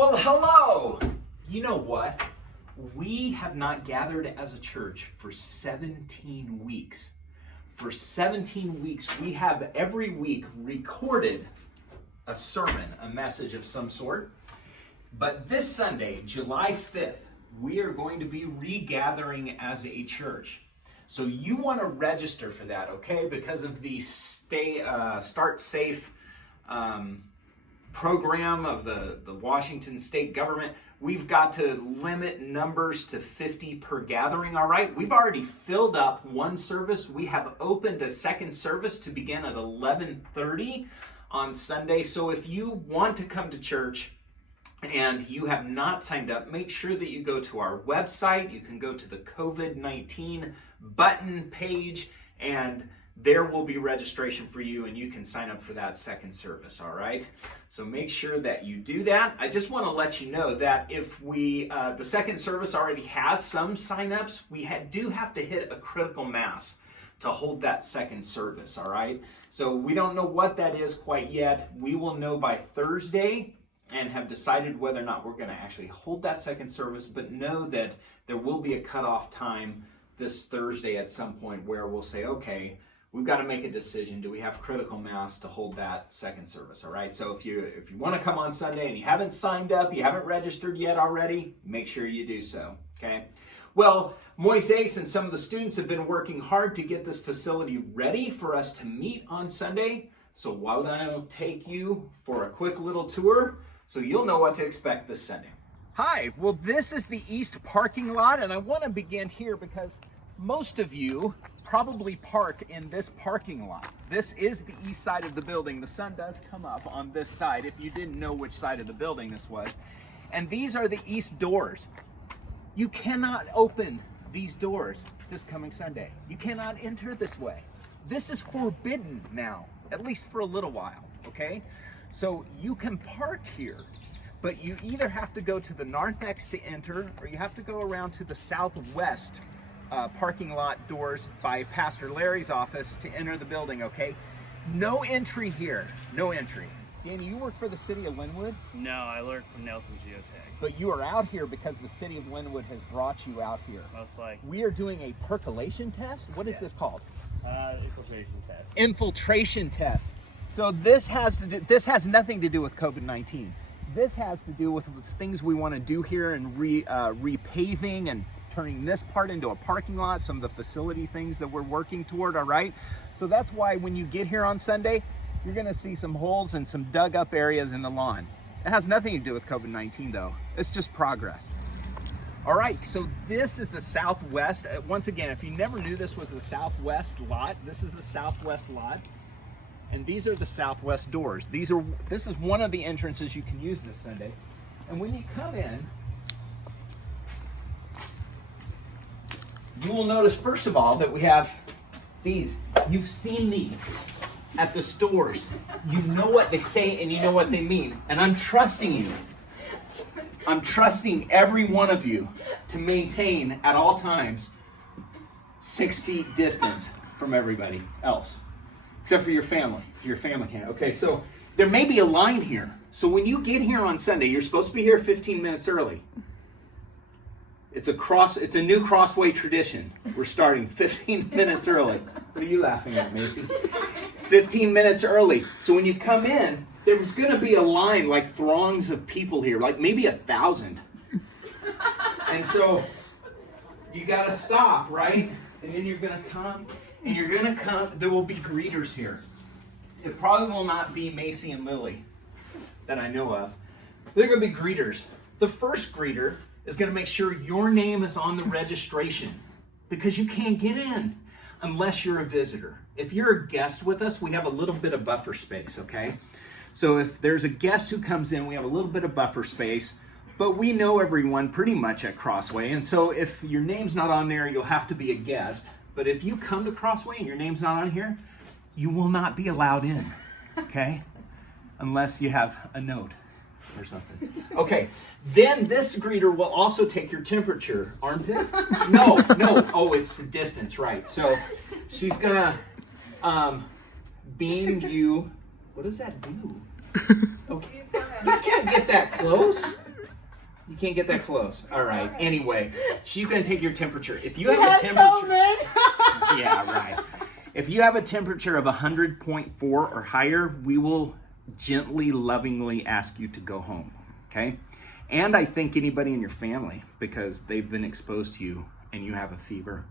Well, hello! You know what? We have not gathered as a church for 17 weeks. For 17 weeks, we have every week recorded a sermon, a message of some sort. But this Sunday, July 5th, we are going to be regathering as a church. So you want to register for that, okay? Because of the Start Safe program of the Washington state government, we've got to limit numbers to 50 per gathering, all right? We've already filled up one service. We have opened a second service to begin at 11:30 on Sunday. So if you want to come to church and you have not signed up, make sure that you go to our website. You can go to the COVID-19 button page, and there will be registration for you, and you can sign up for that second service, all right? So make sure that you do that. I just want to let you know that if the second service already has some signups, we do have to hit a critical mass to hold that second service, all right? So we don't know what that is quite yet. We will know by Thursday and have decided whether or not we're going to actually hold that second service, but know that there will be a cutoff time this Thursday at some point where we'll say, okay, we've got to make a decision. Do we have critical mass to hold that second service, all right? So if you want to come on Sunday and you haven't signed up, you haven't registered yet already, make sure you do so, okay? Well, Moises and some of the students have been working hard to get this facility ready for us to meet on Sunday. So why don't I take you for a quick little tour so you'll know what to expect this Sunday. Hi, well, this is the east parking lot, and I want to begin here because most of you probably park in this parking lot. This is the east side of the building. The sun does come up on this side if you didn't know which side of the building this was. And these are the east doors. You cannot open these doors this coming Sunday. You cannot enter this way. This is forbidden now, at least for a little while, okay? So you can park here, but you either have to go to the narthex to enter, or you have to go around to the southwest parking lot doors by Pastor Larry's office to enter the building, okay? No entry here, no entry. Danny, you work for the city of Linwood? No, I work for Nelson Geotech. But you are out here because the city of Linwood has brought you out here. Most likely. We are doing a percolation test. What is this called? Infiltration test. Infiltration test. So this has nothing to do with COVID-19. This has to do with things we want to do here and repaving and turning this part into a parking lot, some of the facility things that we're working toward, all right? So that's why when you get here on Sunday, you're gonna see some holes and some dug up areas in the lawn. It has nothing to do with COVID-19 though. It's just progress. All right, so this is the southwest. Once again, if you never knew this was the southwest lot, this is the southwest lot. And these are the southwest doors. This is one of the entrances you can use this Sunday. And when you come in, you will notice, first of all, that we have these. You've seen these at the stores. You know what they say and you know what they mean. And I'm trusting you. I'm trusting every one of you to maintain at all times 6 feet distance from everybody else. Except for your family. Your family can't. Okay, so there may be a line here. So when you get here on Sunday, you're supposed to be here 15 minutes early. It's a new Crossway tradition. We're starting 15 minutes early. What are you laughing at, Macy? 15 minutes early. So when you come in, there's going to be a line, like throngs of people here, like maybe 1,000. And so you got to stop, right? And then you're going to come. And you're going to come, there will be greeters here. It probably will not be Macy and Lily that I know of. They're going to be greeters. The first greeter is going to make sure your name is on the registration because you can't get in unless you're a visitor. If you're a guest with us, we have a little bit of buffer space, okay? So if there's a guest who comes in, we have a little bit of buffer space, but we know everyone pretty much at Crossway. And so if your name's not on there, you'll have to be a guest. But if you come to Crossway and your name's not on here, you will not be allowed in, okay? Unless you have a note or something. Okay, then this greeter will also take your temperature, armpit? No, oh, it's the distance, right. So she's gonna beam you. What does that do? Okay. You can't get that close. You can't get that close. All right. Anyway, she's going to take your temperature. If you have a temperature... Yeah, right. If you have a temperature of 100.4 or higher, we will gently, lovingly ask you to go home, okay? And I think anybody in your family, because they've been exposed to you and you have a fever,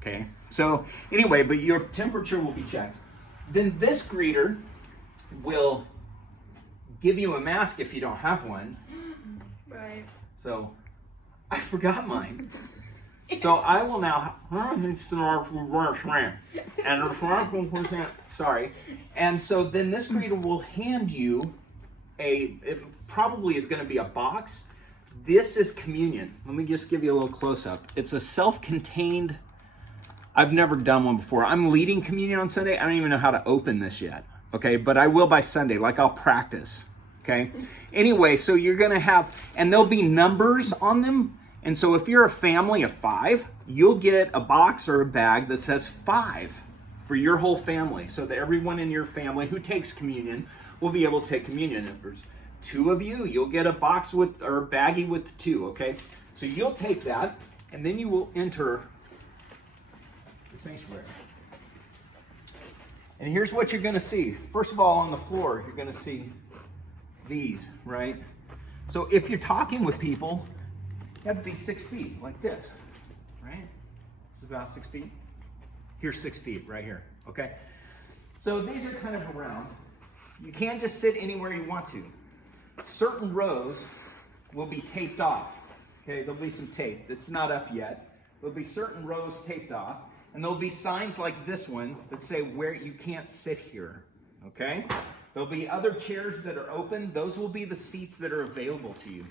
okay? So anyway, but your temperature will be checked. Then this greeter will give you a mask if you don't have one. Right. So I forgot mine. So I will now, sorry. And so then this greeter will hand you it probably is going to be a box. This is communion. Let me just give you a little close up. It's a self-contained, I've never done one before. I'm leading communion on Sunday. I don't even know how to open this yet. Okay, but I will by Sunday, like I'll practice. Okay. Anyway, so you're going to have, and there'll be numbers on them. And so if you're a family of 5, you'll get a box or a bag that says 5 for your whole family. So that everyone in your family who takes communion will be able to take communion. If there's 2 of you, you'll get a box with, or a baggie with 2, okay? So you'll take that, and then you will enter the sanctuary. And here's what you're going to see. First of all, on the floor, you're going to see these, right? So if you're talking with people, you have to be 6 feet, like this, right? This is about 6 feet. Here's 6 feet, right here, okay? So these are kind of around. You can't just sit anywhere you want to. Certain rows will be taped off, okay? There'll be some tape that's not up yet. There'll be certain rows taped off, and there'll be signs like this one that say where you can't sit here, okay? There'll be other chairs that are open. Those will be the seats that are available to you.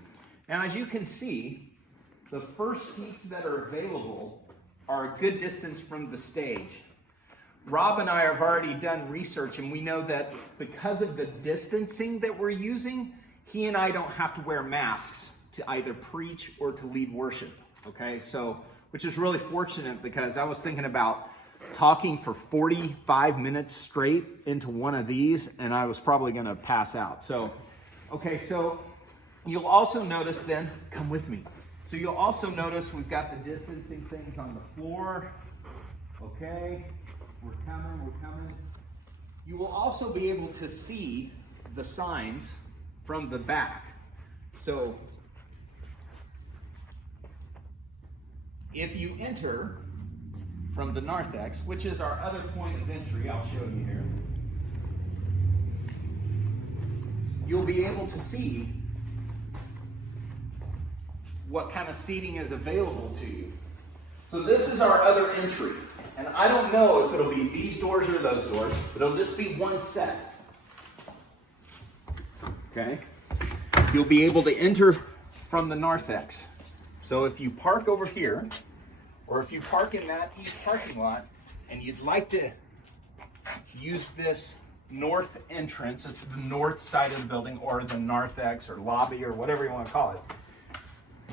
Now, as you can see, the first seats that are available are a good distance from the stage. Rob and I have already done research, and we know that because of the distancing that we're using, he and I don't have to wear masks to either preach or to lead worship, okay? So, which is really fortunate, because I was thinking about talking for 45 minutes straight into one of these, and I was probably going to pass out. So, okay, so you'll also notice then, come with me. So you'll also notice we've got the distancing things on the floor. Okay, we're coming. You will also be able to see the signs from the back. So if you enter from the narthex, which is our other point of entry, I'll show you here, you'll be able to see what kind of seating is available to you. So this is our other entry. And I don't know if it'll be these doors or those doors, but it'll just be one set. Okay? You'll be able to enter from the narthex. So if you park over here, or if you park in that east parking lot, and you'd like to use this north entrance, it's the north side of the building, or the narthex, or lobby, or whatever you want to call it,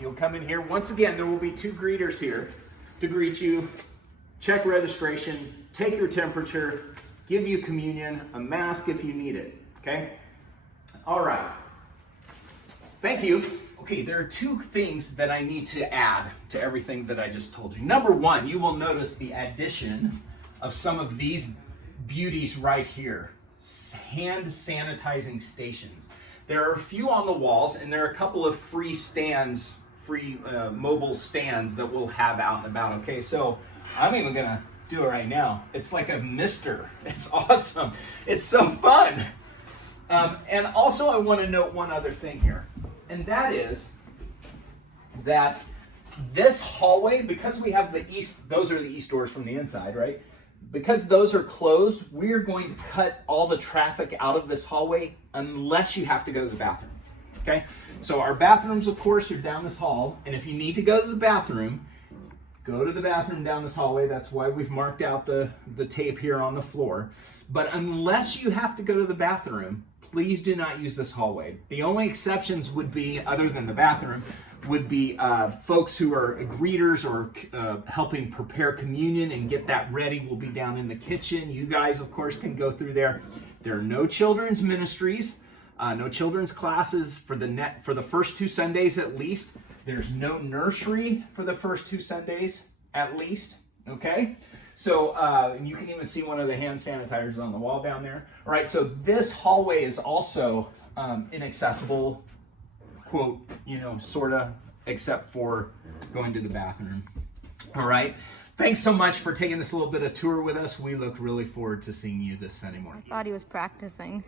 you'll come in here. Once again, there will be 2 greeters here to greet you, check registration, take your temperature, give you communion, a mask if you need it, okay? All right. Thank you. Okay, there are 2 things that I need to add to everything that I just told you. Number 1, you will notice the addition of some of these beauties right here, hand sanitizing stations. There are a few on the walls, and there are a couple of free stands, mobile stands that we'll have out and about, okay? So I'm even gonna do it right now. It's like a mister. It's awesome. It's so fun. And also I wanna note one other thing here, and that is that this hallway, because we have the east, those are the east doors from the inside, right? Because those are closed, we're going to cut all the traffic out of this hallway unless you have to go to the bathroom, okay? So our bathrooms, of course, are down this hall, and if you need to go to the bathroom, go to the bathroom down this hallway. That's why we've marked out the tape here on the floor. But unless you have to go to the bathroom, please do not use this hallway. The only exceptions would be, other than the bathroom, would be folks who are greeters or helping prepare communion and get that ready will be down in the kitchen. You guys, of course, can go through there. There are no children's ministries. No children's classes for the first 2 Sundays at least. There's no nursery for the first 2 Sundays at least. Okay. So you can even see one of the hand sanitizers on the wall down there. All right. So this hallway is also inaccessible, quote, sort of, except for going to the bathroom. All right. Thanks so much for taking this little bit of tour with us. We look really forward to seeing you this Sunday morning. I thought he was practicing.